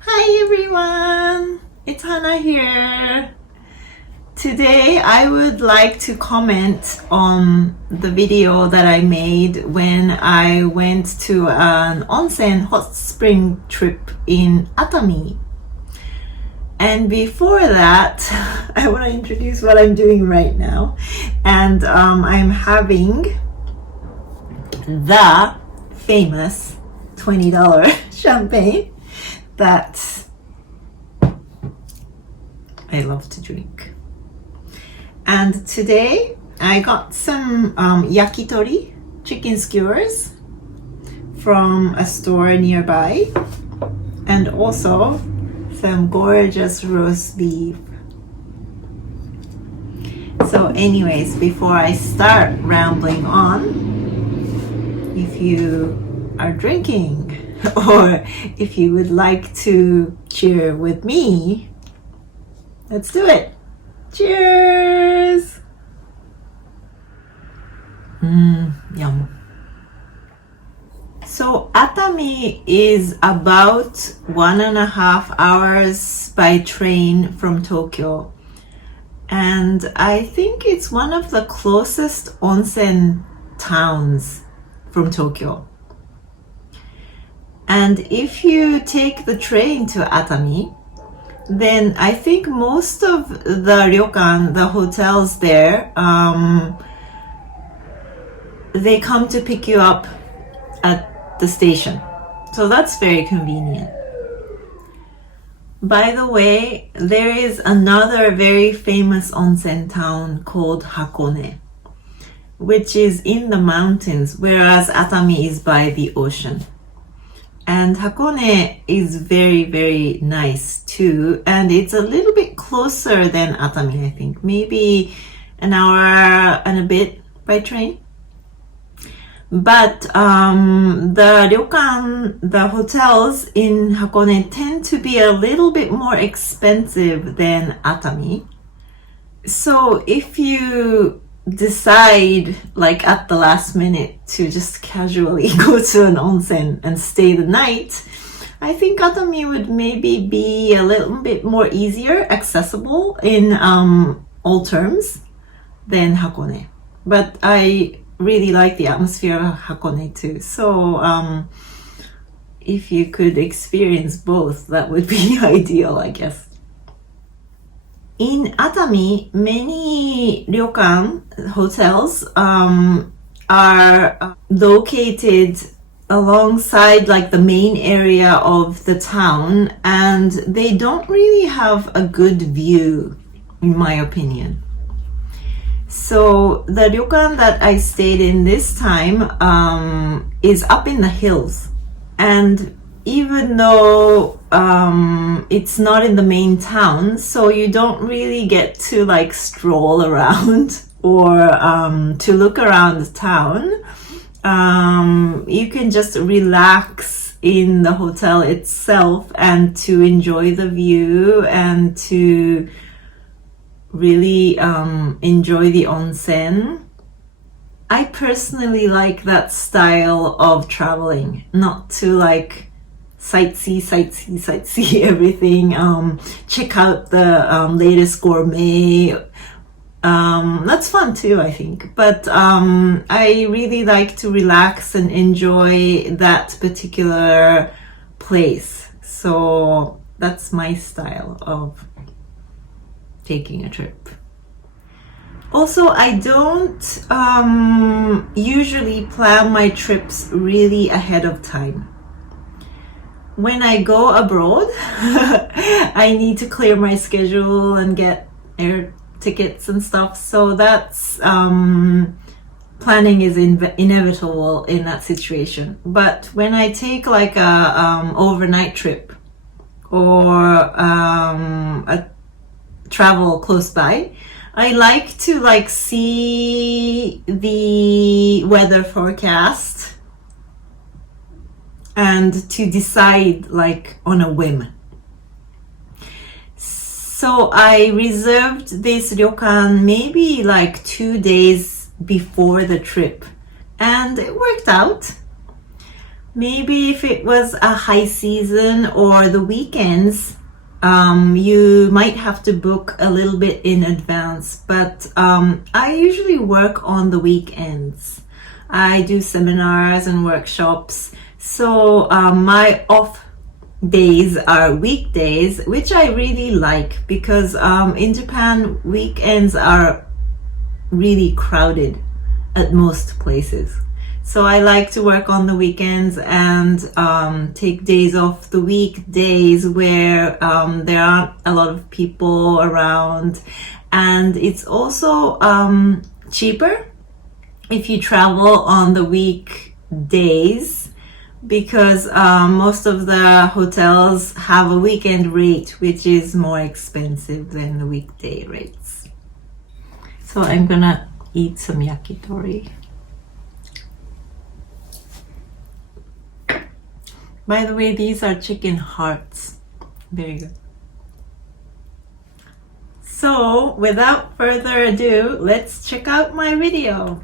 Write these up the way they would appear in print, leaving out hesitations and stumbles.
Hi everyone, it's Hana here. Today I would like to comment on the video that I made when I went to an onsen hot spring trip in Atami. And before that, I want to introduce what I'm doing right now. And I'm having the famous $20 champagne that I love to drink. And today I got some yakitori chicken skewers from a store nearby, and also some gorgeous roast beef. So anyways, before I start rambling on, if you are drinking or if you would like to cheer with me, let's do it. Cheers! Yum. So Atami is about 1.5 hours by train from Tokyo. And I think it's one of the closest onsen towns from Tokyo. And if you take the train to Atami, then I think most of the ryokan, the hotels there, they come to pick you up at the station. So that's very convenient. By the way, there is another very famous onsen town called Hakone, which is in the mountains, whereas Atami is by the ocean. And Hakone is very, very nice too. And it's a little bit closer than Atami, I think. Maybe an hour and a bit by train. But the ryokan, the hotels in Hakone tend to be a little bit more expensive than Atami. So if you decide like at the last minute to just casually go to an onsen and stay the night, I think Atami would maybe be a little bit more easier accessible in all terms than Hakone. But I really like the atmosphere of Hakone too. So if you could experience both, that would be ideal, I guess. In Atami, many ryokan hotels are located alongside like the main area of the town, and they don't really have a good view, in my opinion. So the ryokan that I stayed in this time is up in the hills, and even though it's not in the main town, so you don't really get to like stroll around or to look around the town. You can just relax in the hotel itself and to enjoy the view and to really enjoy the onsen. I personally like that style of traveling, not to like sightsee everything, check out the latest gourmet. That's fun too, I think, but I really like to relax and enjoy that particular place. So that's my style of taking a trip. Also, I don't usually plan my trips really ahead of time. When I go abroad, I need to clear my schedule and get air tickets and stuff. So that's planning is inevitable in that situation. But when I take like a overnight trip or a travel close by, I like to like see the weather forecast and to decide like on a whim. So I reserved this ryokan maybe like 2 days before the trip, and it worked out. Maybe if it was a high season or the weekends, you might have to book a little bit in advance. But I usually work on the weekends. I do seminars and workshops. So my off days are weekdays, which I really like because in Japan, weekends are really crowded at most places. So I like to work on the weekends and take days off the weekdays where there aren't a lot of people around. And it's also cheaper if you travel on the weekdays because most of the hotels have a weekend rate, which is more expensive than the weekday rates. So I'm gonna eat some yakitori. By the way, these are chicken hearts. Very good. So, without further ado, let's check out my video.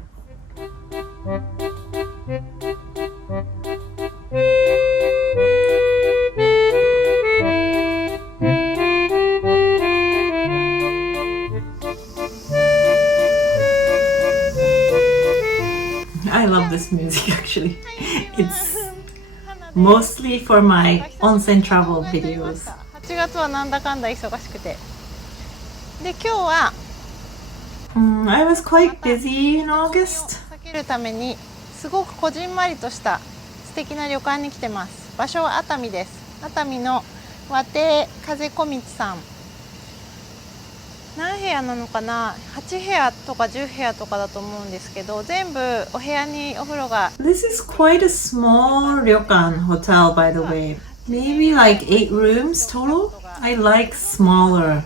I love this music actually. It's mostly for my onsen travel videos. 8月はなんだかんだ忙しくて。で、今日は I was quite busy in August. 避けるためにすごくこじんまりとした素敵な旅館に来てます。場所は熱海です。熱海の和亭風小道さん。何部屋なのかな、8部屋とか10部屋とかだと思うんですけど、全部お部屋にお風呂が。 This is quite a small ryokan hotel, by the way. Maybe like 8 rooms total. I like smaller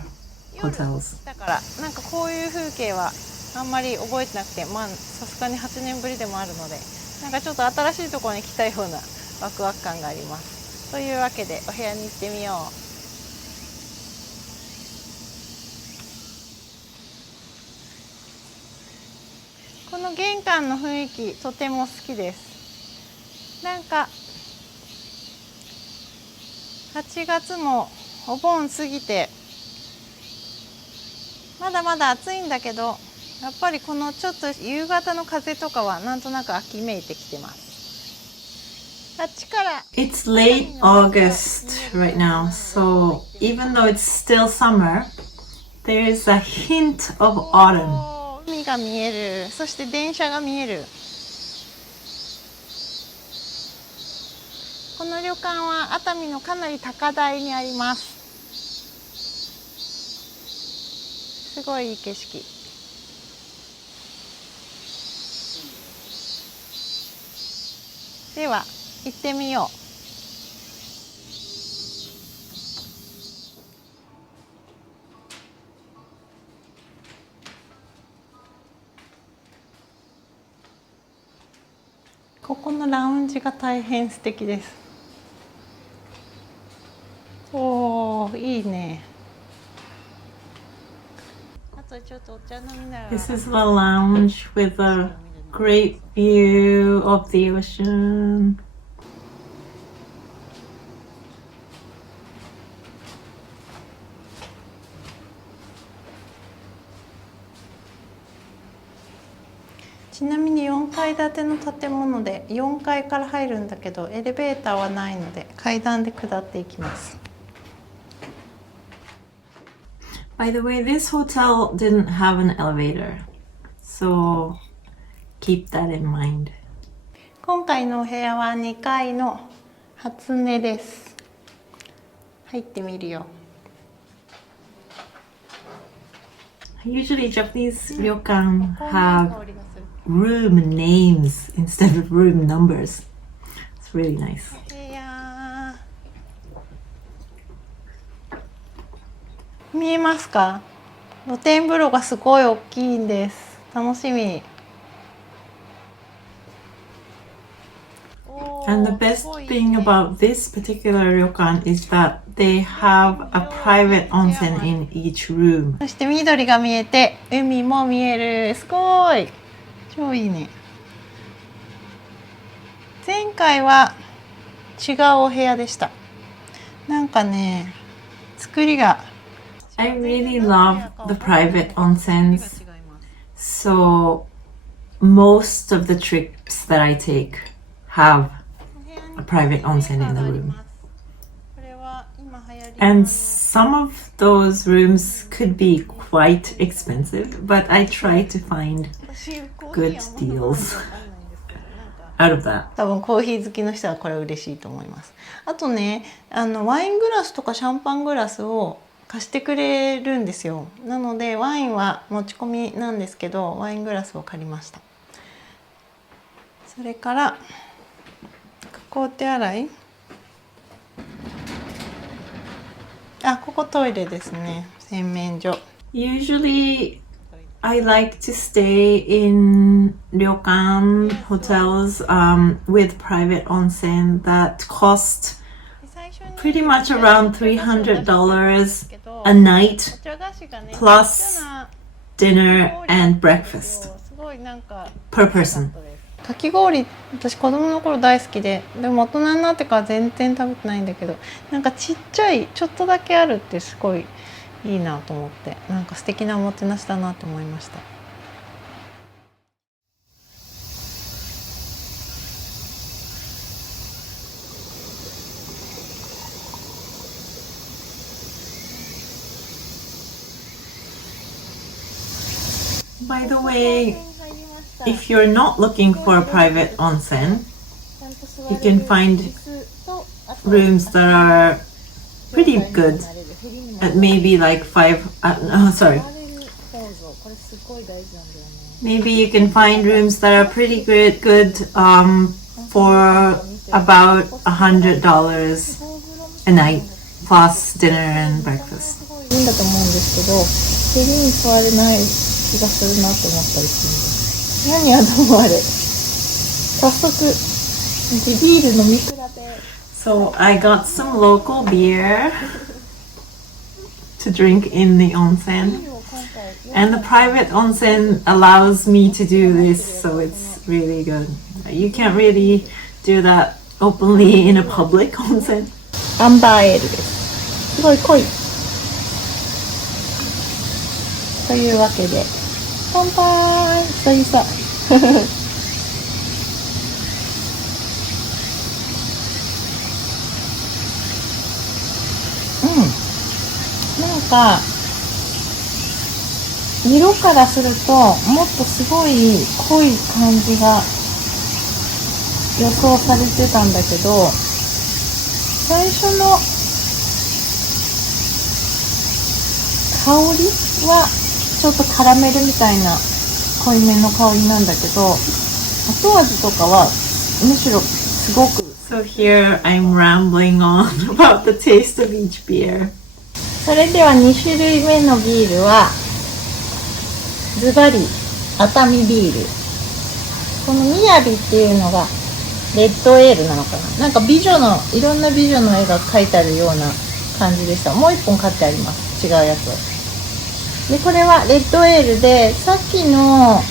hotels. だからなんかこういう風景はあんまり覚えてなくて、まあさすがに8年ぶりでもあるので、なんかちょっと新しいところに来たようなワクワク感があります。というわけでお部屋に行ってみよう。この玄関の雰囲気とても好きです。なんか8月もお盆過ぎてまだまだ暑いんだけど、やっぱりこのちょっと夕方の風とかはなんとなく秋めいてきてます。あっちから。 It's late August right now, so even though it's still summer, there is a hint of autumn. 海が見える。そして電車が見える。この旅館は熱海のかなり高台にあります。すごいいい景色。では行ってみよう。ここのラウンジが大変素敵です。おー、いいね。あとちょっとお茶飲みながら。 This is the lounge with a great view of the ocean.ちなみに4階建ての建物で4階から入るんだけど、エレベーターはないので階段で下っていきます。 By the way, this hotel didn't have an elevator, so keep that in mind. 今回のお部屋は2階の初音です。入ってみるよ。 Usually Japanese ryokan have room names instead of room numbers. It's really nice. いやー、見えますか？露天風呂がすごい大きいんです。楽しみ。 And the best thing about this particular ryokan is that they have a private onsen in each room. そして緑が見えて海も見える。すごい超いいね。前回は違うお部屋でした。なんかね、作りが I really love the private onsens. So most of the trips that I take have a private onsen in the room. And some of those rooms could be quite expensive, but I try to find good deals out of that. 多分コーヒー好きの人はこれ嬉しいと思います。あとね、ワイングラスとかシャンパングラスを貸してくれるんですよ。なのでワインは持ち込みなんですけど、ワイングラスを借りました。それからここお手洗い。あ、ここトイレですね。洗面所。Usually I like to stay in ryokan hotels with private onsen that cost pretty much around $300 a night plus dinner and breakfast per person. かき氷、私子供の頃大好きで、でも大人になってから全然食べてないんだけど、なんかちっちゃいちょっとだけあるってすごいいいなと思って、なんか素敵なおもてなしだなと思いました。By the way, if you're not looking for a private onsen, you can find rooms that are pretty good at maybe like maybe you can find rooms that are pretty good for about $100 a night plus dinner and breakfast. いいんだと思うんですけど、ヘリに座れない気がするなと思ったりするんです。何はどうもあれ。早速ビール飲み比べ。So I got some local beer to drink in the onsen, and the private onsen allows me to do this, so it's really good. You can't really do that openly in a public onsen. アンバーエールです。すごい濃い。というわけで、乾杯。久々。なんか色からするともっとすごい濃い感じが予想されてたんだけど、最初の香りはちょっとカラメルみたいな濃いめの香りなんだけど、後味とかはむしろすごく。 So here I'm rambling on about the taste of each beer. それでは2種類目のビールはズバリ熱海ビール。このみやびっていうのがレッドエールなのかな。なんか美女のいろんな美女の絵が描いてあるような感じでした。もう一本買ってあります。違うやつを。でこれはレッドエールで、さっきの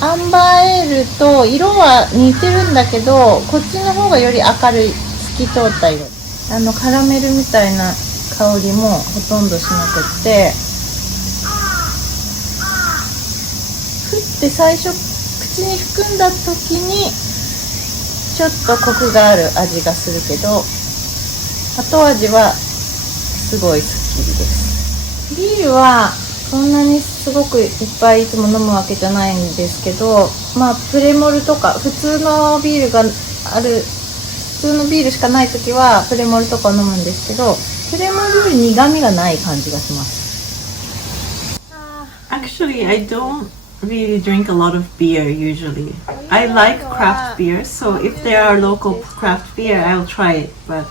アンバーエールと色は似てるんだけど、こっちの方がより明るい透き通った色。カラメルみたいな香りもほとんどしなくって、ふって最初口に含んだ時にちょっとコクがある味がするけど、後味はすごいスッキリです。ビールはそんなにすごくいっぱいいつも飲むわけじゃないんですけど、まあプレモルとか普通のビールがある、普通のビールしかない時はプレモルとか飲むんですけど、プレモルより苦味がない感じがします。Actually, I don't really drink a lot of beer usually. I like craft beer, so if there are local craft beer, I'll try it, but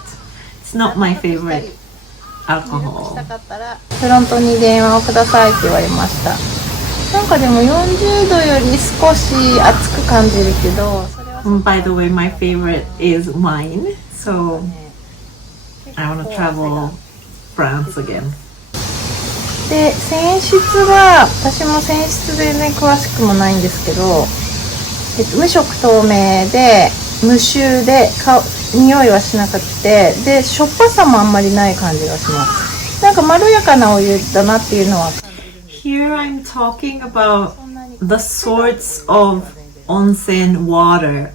it's not my favorite alcohol. フロントに電話をくださいって言われました。なんかでも40度より少し熱く感じるけど、 By the way, my favorite is wine, so I want to travel France again. で泉質は、私も泉質全然詳しくもないんですけど、無色透明で無臭で匂いはしなくて、でしょっぱさもあんまりない感じがします。なんかまろやかなお湯だなっていうのは。 Here I'm talking about the sorts of onsen water.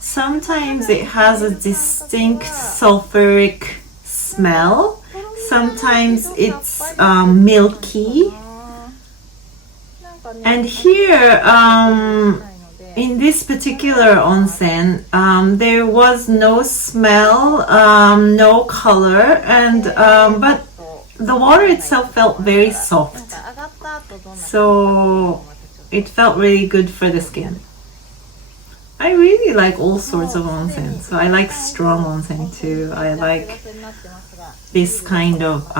Sometimes it has a distinct sulfuric smell. Sometimes it's milky. And here, in this particular onsen, there was no smell, no color, and but the water itself felt very soft. So it felt really good for the skin. I really like all sorts of onsen. So I like strong onsen too. I like this kind of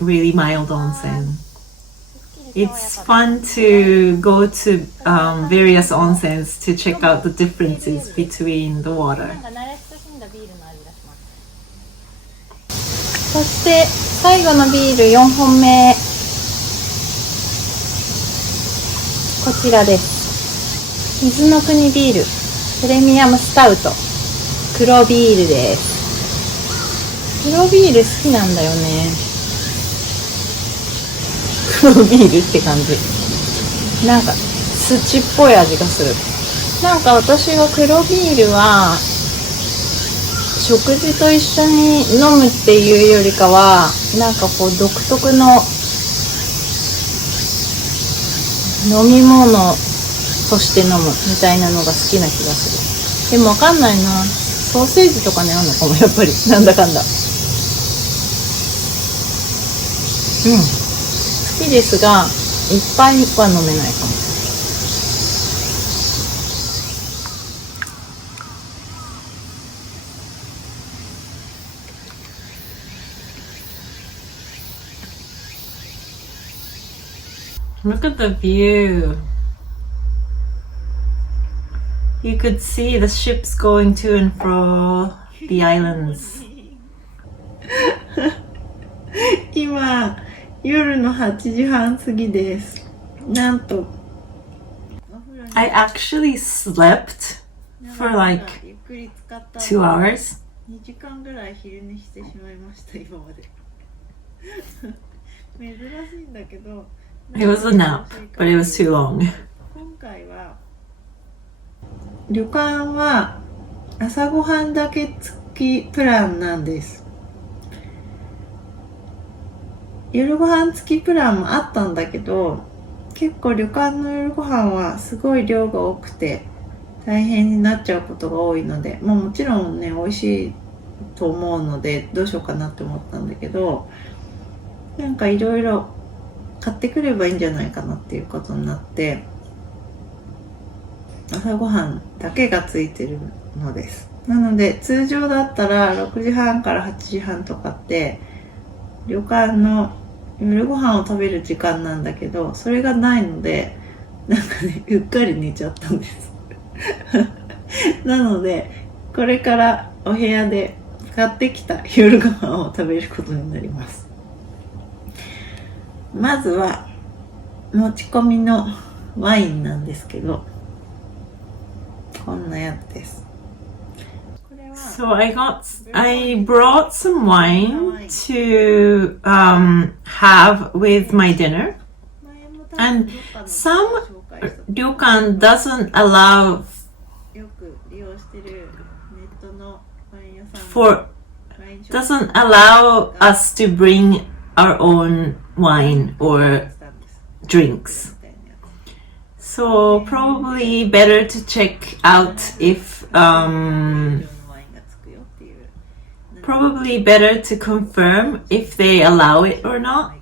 really mild onsen. It's fun to go to various onsens to check out the differences between the water. そして最後のビール4本目、こちらです。水の国ビールプレミアムスタウト黒ビールです。黒ビール好きなんだよね。黒ビールって感じ。なんか土っぽい味がする。なんか私は黒ビールは食事と一緒に飲むっていうよりかは、なんかこう独特の飲み物として飲むみたいなのが好きな気がする。でもわかんないな。ソーセージとかに合うのかも、やっぱり。なんだかんだ。好きですが、いっぱいは飲めないかも。Look at the view. You could see the ships going to and fro the islands. 今、夜の8時半過ぎです。なんと I actually slept for like 2 hours. 2時間ぐらい昼寝してしまいました、今まで。珍しいんだけど。It was a nap, but it was too long. 今回は旅館は朝ごはんだけ付きプランなんです。夜ごはん付きプランもあったんだけど、結構旅館の夜ごはんはすごい量が多くて大変になっちゃうことが多いので、もちろんね美味しいと思うのでどうしようかなって思ったんだけど、なんかいろいろ買ってくればいいんじゃないかなっていうことになって、朝ごはんだけがついてるのです。なので通常だったら6時半から8時半とかって旅館の夜ご飯を食べる時間なんだけど、それがないのでなんかねうっかり寝ちゃったんですなのでこれからお部屋で買ってきた夜ご飯を食べることになります。まずは持ち込みのワインなんですけど、こんなやつです。So I brought some wine to have with my dinner, and some ryokan doesn't allow us to bring our own wine or drinks. So probably better to check out if probably better to confirm if they allow it or not.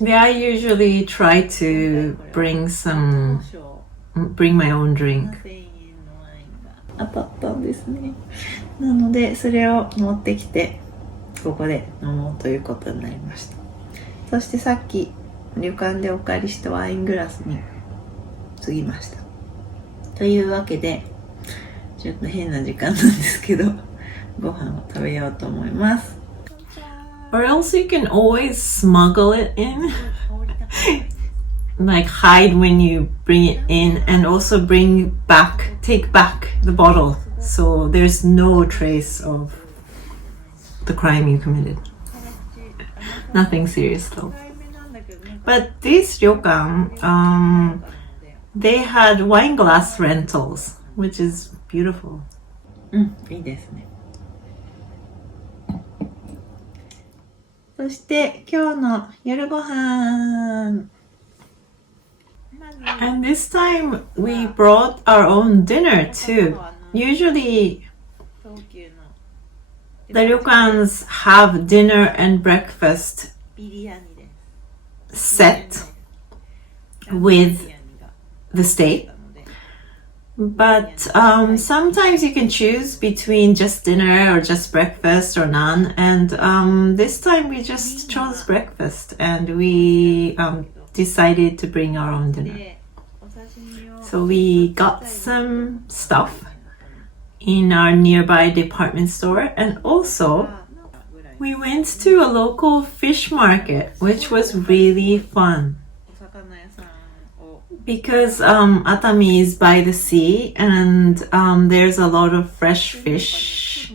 I usually try to bring my own drink. 当たったんですね。なのでそれを持ってきてここで飲もうということになりました。そしてさっき旅館でお借りしたワイングラスに継ぎました。というわけでちょっと変な時間なんですけどご飯を食べようと思います。Or else you can always smuggle it in. like hide when you bring it in, and also take back the bottle, so there's no trace of the crime you committed. Nothing serious though. But this ryokan, they had wine glass rentals, which is beautiful. いいですね。そして今日の夜ご飯。And this time we brought our own dinner too. Usually the ryokans have dinner and breakfast set with the stay. But sometimes you can choose between just dinner or just breakfast or none. And this time we just chose breakfast, and we decided to bring our own dinner. So we got some stuff in our nearby department store, and also we went to a local fish market, which was really fun. Because Atami is by the sea, and there's a lot of fresh fish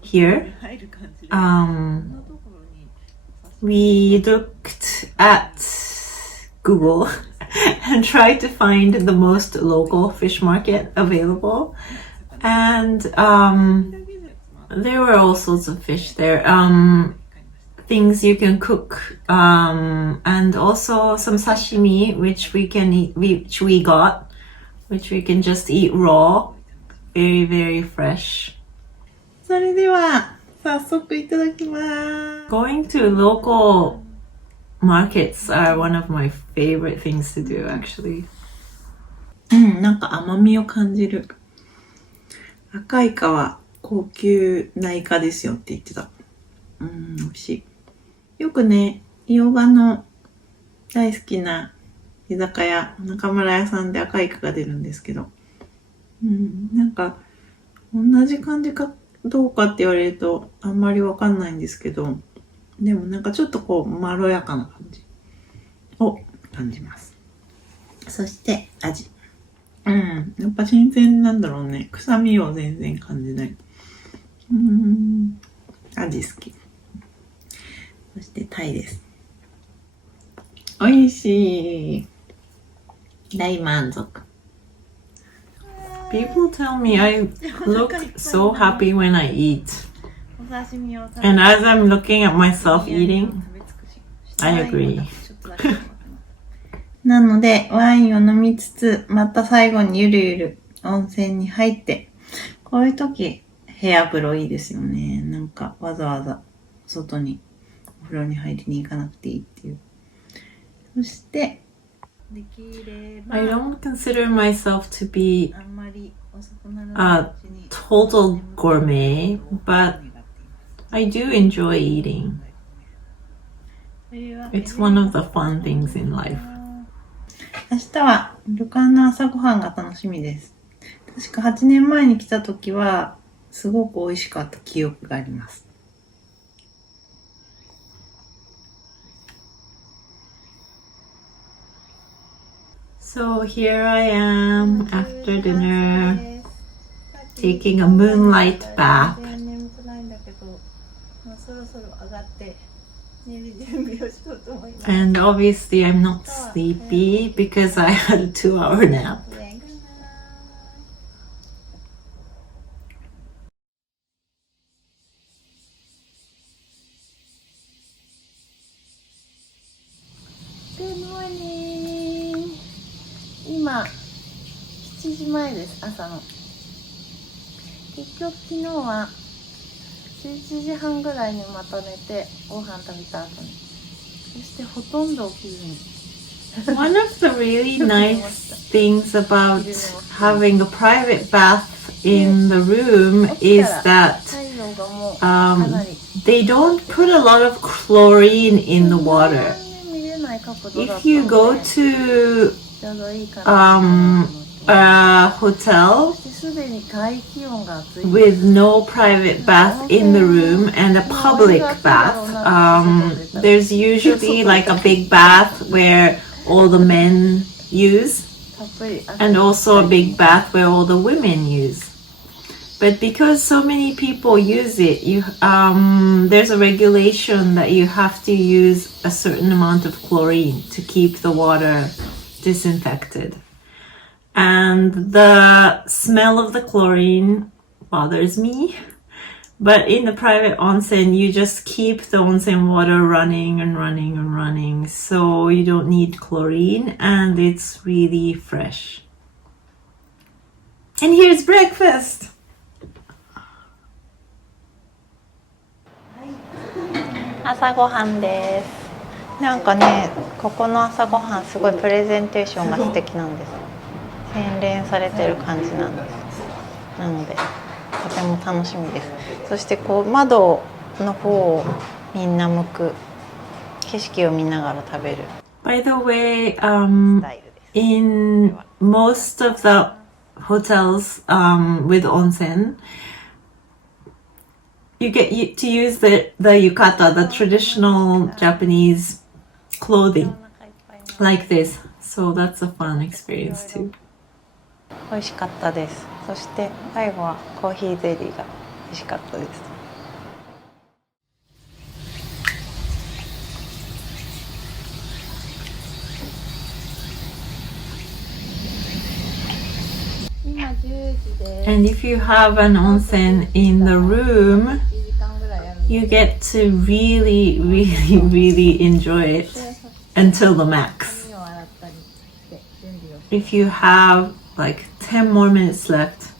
here. We looked at Google and tried to find the most local fish market available, and there were all sorts of fish there. Things you can cook, and also some sashimi, which we can eat, which we can just eat raw, very very fresh. それでは早速いただきます。Going to local markets are one of my favorite things to do, actually. なんか甘みを感じる。赤イカは高級なイカですよって言ってた。美味しい。よくね、洋画の大好きな居酒屋、中村屋さんで赤イカが出るんですけど、なんか同じ感じかどうかって言われるとあんまりわかんないんですけど、でもなんかちょっとこうまろやかな感じを感じます。そして味。やっぱ新鮮なんだろうね。臭みを全然感じない。味好き。そしてタイです。おいしい。大満足。People tell me I look so happy when I eat. And as I'm looking at myself eating, I agree. なので、ワインを飲みつつ、また最後にゆるゆる温泉に入って、こういう時、部屋風呂いいですよね。なんかわざわざ外にお風呂に入りに行かなくていいっていう。そして、I don't consider myself to be a total gourmet, but I do enjoy eating. It's one of the fun things in life. 明日は旅館の朝ごはんが楽しみです。確か8年前に来た時はすごく美味しかった記憶があります。So here I am after dinner, taking a moonlight bath. And obviously I'm not sleepy because I had a 2-hour nap. Good morning. 今7時前です。朝の。結局昨日は11時半ぐらいにまた寝てご飯食べた後に、そしてほとんど起きずに。One of the really nice things about having a private bath in the room is that they don't put a lot of chlorine in the water. If you go to a hotel with no private bath in the room and a public bath, there's usually like a big bath where all the men use, たっぷり and also a big bath where all the women use. But because so many people use it, there's a regulation that you have to use a certain amount of chlorine to keep the water disinfected. And the smell of the chlorine bothers me. But in the private onsen, you just keep the onsen water running and running and running, so you don't need chlorine, and it's really fresh. And here's breakfast! 朝ごはんです。なんかね、ここの朝ごはんすごいプレゼンテーションが素敵なんです。洗練されてる感じなんです。なのでとても楽しみです。そしてこう窓の方をみんな向く、景色を見ながら食べる By the way, スタイルです。 in most of the hotels with onsen, you get to use the yukata, the traditional Japanese clothing, like this. So that's a fun experience too. 美味しかったです。そして最後はコーヒーゼリーが美味しかったです。今10時です。 And if you have an onsen in the room, 1時間ぐらいあるので you get to really, really, really enjoy it until the max. 髪を洗ったりして準備をして If you have like 10 more minutes left,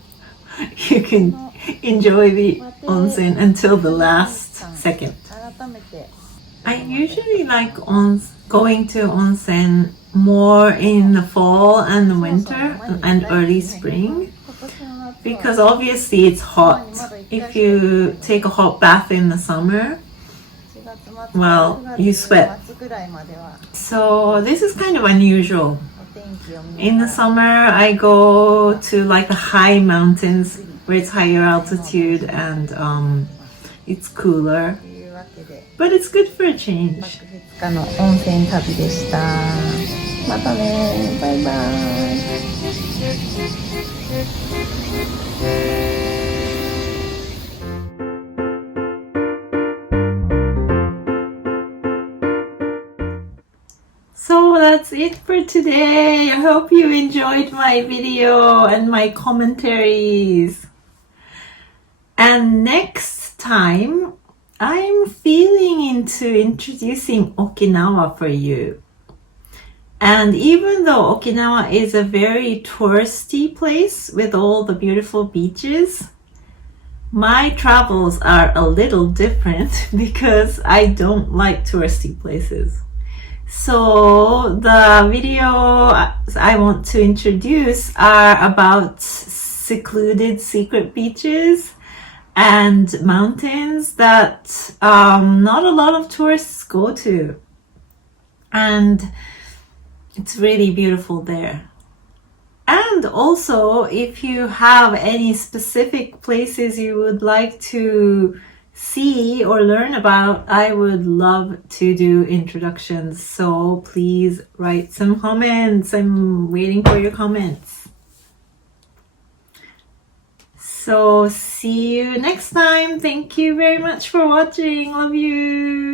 you can enjoy the onsen until the last second. 改めて I usually like going to onsen more in the fall and the winter and early spring, 今年の夏は because obviously it's hot. If you take a hot bath in the summer, 4月末 well, 9 you 月 sweat. 末ぐらいまでは So this is kind of unusual. お天気を見 In な the がら summer, I go to like the high mountains where it's higher altitude and it's cooler, というわけで but it's good for a change. 2日の温泉旅でした。またね、バイバイ。So that's it for today. I hope you enjoyed my video and my commentaries. And next time, I'm feeling into introducing Okinawa for you. And even though Okinawa is a very touristy place with all the beautiful beaches, my travels are a little different because I don't like touristy places. So the videos I want to introduce are about secluded secret beaches and mountains that not a lot of tourists go to. And it's really beautiful there. And also, if you have any specific places you would like to see or learn about, I would love to do introductions. So please write some comments. I'm waiting for your comments. So see you next time. Thank you very much for watching. Love you.